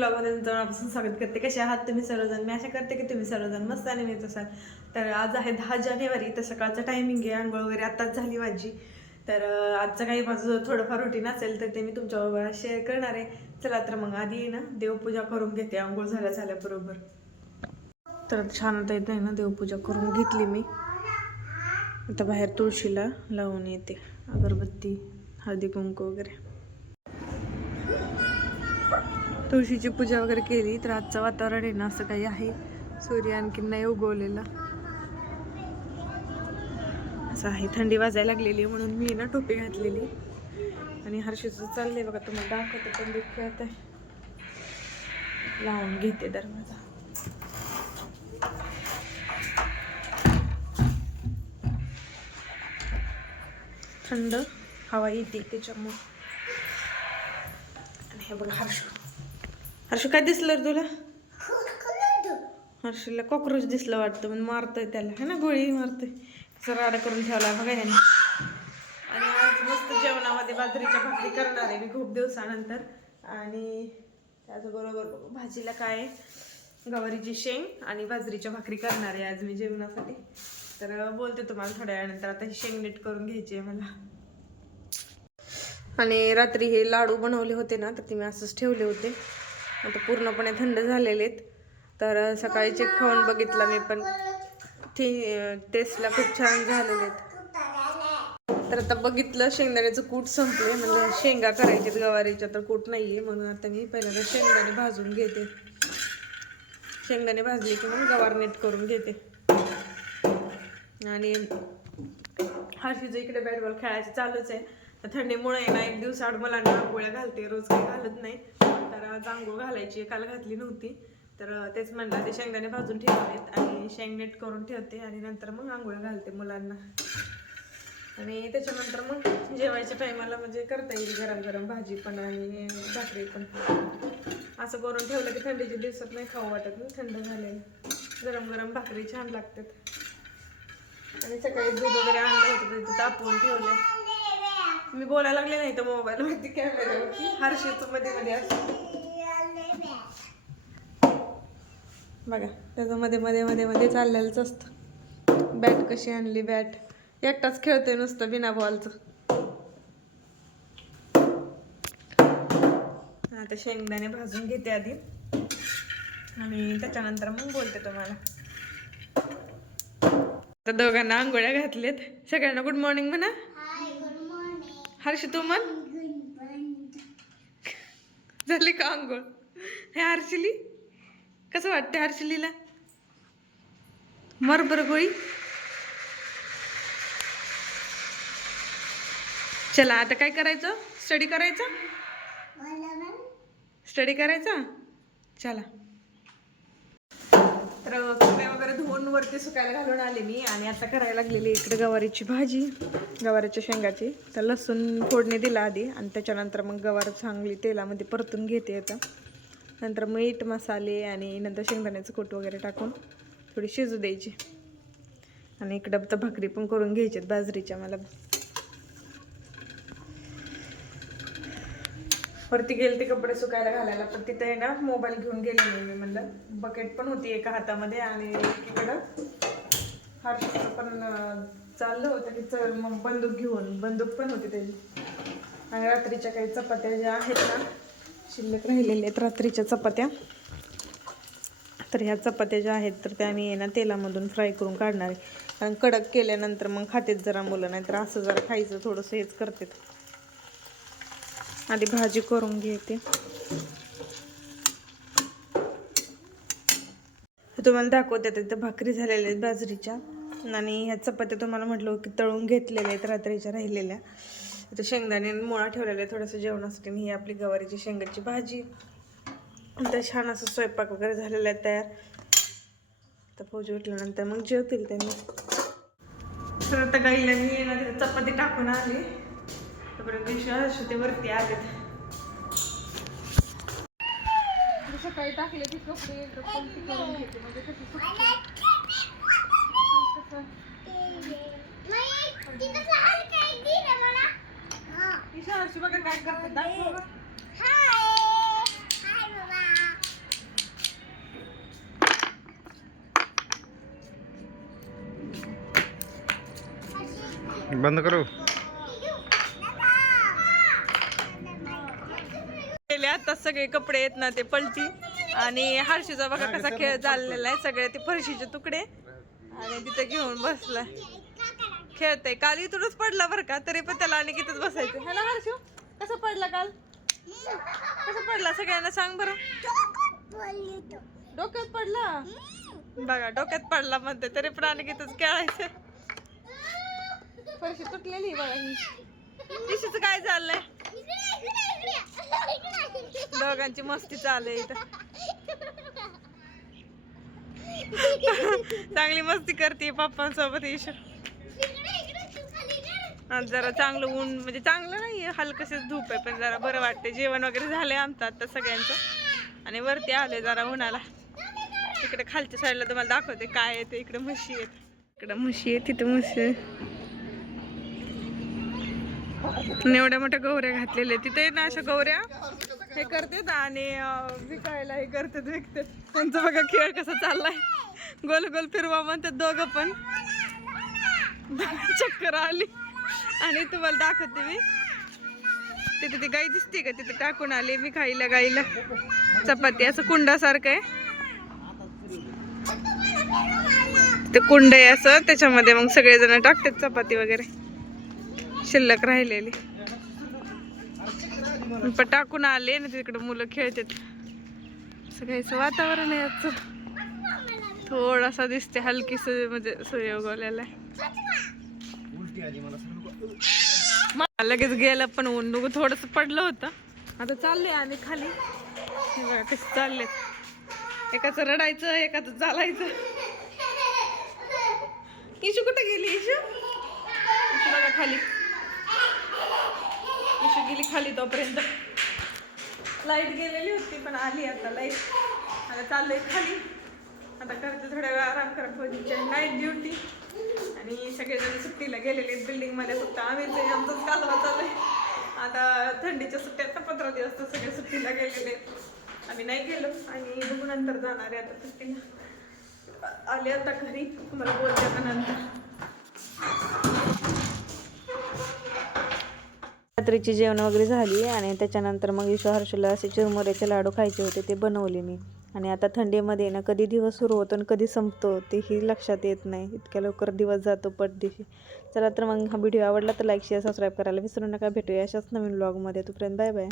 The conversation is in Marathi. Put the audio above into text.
ब्लॉगमध्ये तुमचं मनापासून स्वागत करते. कसे आहात तुम्ही सर्वजण? मी आशा करते की तुम्ही सर्वजण मस्त आणि नीट असाल. तर आज आहे 10 जानेवारी. तर सकाळचं टायमिंग आहे, आंघोळ वगैरे आत्ताच झाली माझी. तर आजचं काही माझं थोडंफार रुटीन असेल तर ते मी तुमच्याबरोबर शेअर करणार आहे. चला तर मग आधी आहे ना देवपूजा करून घेते आंघोळ झाल्याबरोबर. तर छान आता येते ना देवपूजा करून घेतली मी. आता बाहेर तुळशीला लावून येते अगरबत्ती, हळदी कुंकू वगैरे. तुळशीची पूजा वगैरे केली. तर आजचं वातावरण आहे ना असं काही आहे, सूर्य आणखी नाही उगवलेला असं आहे. थंडी वाजायला लागलेली आहे म्हणून मी ना टोपी घातलेली. आणि हर्षीचं चाललंय बघा, तुम्हाला दाखवते. पण खेळत आहे, लावून घेते दरवाजा. थंड हवा येते त्याच्यामुळे. आणि हे बघा हर्षू काय दिसलं रे तुला? हर्षूला कॉक्रोच दिसलं वाटतं, म्हणून मारतोय त्याला, है ना, गोळी मारतोय. असं राडा करून ठेवला बघा ह्याने. आणि आज मस्त जेवणामध्ये बाजरीच्या भाकरी करणार आहे मी खूप दिवसानंतर. आणि त्याचबरोबर भाजीला काय, गवारीची शेंग आणि बाजरीच्या भाकरी करणार आहे आज मी जेवणासाठी. तर बोलते तुम्हाला थोड्या वेळानंतर. आता ही शेंग नीट करून घ्यायची आहे मला. आणि रात्री हे लाडू बनवले होते ना, तर ते मी असंच ठेवले होते. आता पूर्णपणे थंड झालेले आहेत. तर सकाळी चेक खाऊन बघितला मी, पण ते टेस्टला खूप छान झालेले आहेत. तर आता बघितलं शेंगदाण्याचं कूट संपले, म्हणजे शेंगा करायचे गवारीच्या, तर कूट नाहीये म्हणून आता मी पहिल्यांदा शेंगदाणे भाजून घेते. शेंगदाणे भाजले की मग गवार नीट करून घेते. आणि हर्षीचं इकडे बॅट बॉल खेळायचं चालूच आहे. तर थंडीमुळे ना एक दिवस आड मला आंघोळ्या घालते, रोज काही घालत नाही. तर आज आंघोळ घालायची, काल घातली नव्हती. तर तेच म्हणलं ते शेंगदाणे भाजून ठेवावेत आणि शेंग नीट करून ठेवते आणि नंतर मग आंघोळ्या घालते मुलांना. आणि त्याच्यानंतर मग जेवायच्या टायमाला म्हणजे करता येईल गरम गरम भाजी पण आणि भाकरी पण. असं करून ठेवलं की थंडीच्या दिवसात नाही खाऊ वाटत ना, थंड झालेलं गरम गरम भाकरी छान लागतात. आणि सकाळी दूध वगैरे आणलं होतं तिथं तापवून ठेवलं. मी बोलायला लागले नाही तर मोबाईल वरती कॅमेऱ्यावरती हर्षीचं मध्ये मध्ये असतं बघा, त्याचं मध्ये मध्ये मध्ये मध्ये चाललेलंच असतं. बॅट कशी आणली, बॅट एकटाच खेळतोय नुसतं बिना बॉलचं. आता शेंगदाणे भाजून घेते आधी आणि त्याच्यानंतर मग बोलते तुम्हाला. तर दोघांना आंघोळ्या घातलेत. सगळ्यांना गुड मॉर्निंग म्हणा. हर्ष तू म्हण. झाली का आंघोळ? हे हर्षिली कसं वाटतं? हर्षिलीला मर बरं गोळी. चला आता काय करायचं? स्टडी करायचा, स्टडी करायचा. चला. तर कपडे वगैरे धुवून वरती सुकायला घालून आले मी. आणि आता करायला लागलेली इकडे गवारीची भाजी, गवारीच्या शेंगाची. तर लसूण फोडणी दिला आधी आणि त्याच्यानंतर मग गवार चांगली तेलामध्ये परतून घेते. आता नंतर मीठ, मसाले आणि नंतर शेंगदाण्याचं कूट वगैरे टाकून थोडी शिजू द्यायची. आणि इकडं तर भाकरी पण करून घ्यायच्यात बाजरीच्या मला. वरती गेले ते कपडे सुकायला घालायला, पण तिथे आहे ना मोबाईल घेऊन गेले नाही मी. म्हणलं बकेट पण होती एका हातामध्ये आणि एकीकडं हर्षीचं पण चाललं होतं की चल मग बंदूक घेऊन, बंदूक पण होती त्याची. आणि रात्रीच्या काही चपात्या ज्या आहेत ना शिल्लक राहिलेल्या आहेत रात्रीच्या चपात्या, तर ह्या चपात्या ज्या आहेत तर त्या मी ना तेलामधून फ्राय करून काढणार आहे. कारण कडक केल्यानंतर मग खातेच जरा मुलं, नाही तर असं जरा खायचं थोडंसं हेच करते. आधी भाजी करून घेते. तुम्हाला दाखवते तिथं भाकरी झालेल्या आहेत बाजरीच्या. आणि ह्या चपात्या तुम्हाला म्हटलं की तळून घेतलेल्या आहेत रात्रीच्या राहिलेल्या. तर शेंगदाणे मुळा ठेवलेला आहे थोडंसं जेवणासाठी. ही आपली गवारीची शेंगाची भाजी. तर छान असं स्वयंपाक वगैरे झालेला आहे तयार. तर फौजी उठल्यानंतर मग जेवतील त्यांनी. तर आता गाईला मी येणार चपाती टाकून आली. तोपर्यंत ते वरती आलेत. सकाळी टाकले की कपडे करून घेते म्हणजे हर्षी बघा काय करते. बंद करू. गेले आता सगळे कपडे आहेत ना ते पलटी आणि हर्षीचा बघा कसा खेळ चाललेला आहे. सगळे ते फरशीचे तुकडे आणि तिथे घेऊन बसला खेळतय. काल इथूनच पडला बरं का, तरी पण त्याला आणि कितीच बसायचं है ना हर्षू. कसं पडला काल, कसं पडला सगळ्यांना सांग बरं. डोक्यात पडला बघा, डोक्यात पडला म्हणते तरी पण आणि कितीच खेळायचं. फरशी तुटलेली बघा. ही इशूचं काय चाललंय, दोघांची मस्ती चालू इथं. चांगली मस्ती करते पप्पांसोबत इशू. आज जरा चांगलं ऊन, म्हणजे चांगलं नाही हलकशीच धूप आहे, पण जरा बरं वाटते. जेवण वगैरे झालंय आमचं आता सगळ्यांचं आणि वरती आले जरा उन्हाला. इकडे खालच्या साईडला तुम्हाला दाखवते काय आहे ते. इकडे म्हशी आहेत, इकडे म्हशी आहे, तिथे म्हशी आहे. एवढ्या मोठ्या गौऱ्या घातलेल्या तिथे ना, अशा गौऱ्या हे करतात आणि विकायला हे करतात, विकतात. त्यांचा बघा खेळ कसा चाललाय, गोल गोल फिरवा म्हणतात दोघं पण. चक्कर आली आणि तुम्हाला दाखवते मी. तिथे ती गाई दिसते का, तिथे टाकून आले मी खायला गाईला चपाती. असं कुंडासारखं आहे ते, कुंड आहे असं, त्याच्यामध्ये मग सगळेजण टाकतात चपाती वगैरे शिल्लक राहिलेली. पण टाकून आले ना तिकडे मुलं खेळतात. सगळ्याचं वातावरण आहे आजचं. थोडासा दिसते हलकी म्हणजे सूर्य उगवलेला आहे. लगेच गेलं पण ऊन थोडस पडलं होतं. आता चाललंय आणि खाली कसं चालले, एकाचं रडायचं एकाचं चालायचं. इशू कुठे गेली, इशू बघा खाली. इशू गेली खाली तोपर्यंत. लाईट गेलेली होती पण आली आता लाईट. आता चाललंय खाली. आता करते थोड्या वेळ आराम करा. फौजीची नाईट ड्युटी आणि सगळेजण सुट्टीला गेलेले आहेत बिल्डिंग मध्ये. फक्त आम्हीच आमचाच कालवा चालू आहे. आता थंडीच्या सुट्ट्यात ना 15 दिवस तर सगळे सुट्टीला गेलेले. आम्ही नाही गेलो आणि बघू नंतर जाणार आहे. आता सुट्टीला आले आता घरी, तुम्हाला बोलते आता नंतर. रात्रीची जेवण वगैरे झाली आणि त्याच्यानंतर मग इशू हर्षूला असे चिरमुऱ्याचे लाडू खायचे होते, ते बनवले मी. आणि आता थंडीमध्ये ना कधी दिवस सुरू होतो आणि कधी संपतो तेही लक्षात येत नाही. इतक्या लवकर दिवस जातो पटदिशी. चला तर मग हा व्हिडिओ आवडला तर लाईक शेअर सबस्क्राईब करायला विसरू नका. भेटूया अशाच नवीन व्लॉगमध्ये. तोपर्यंत बाय बाय.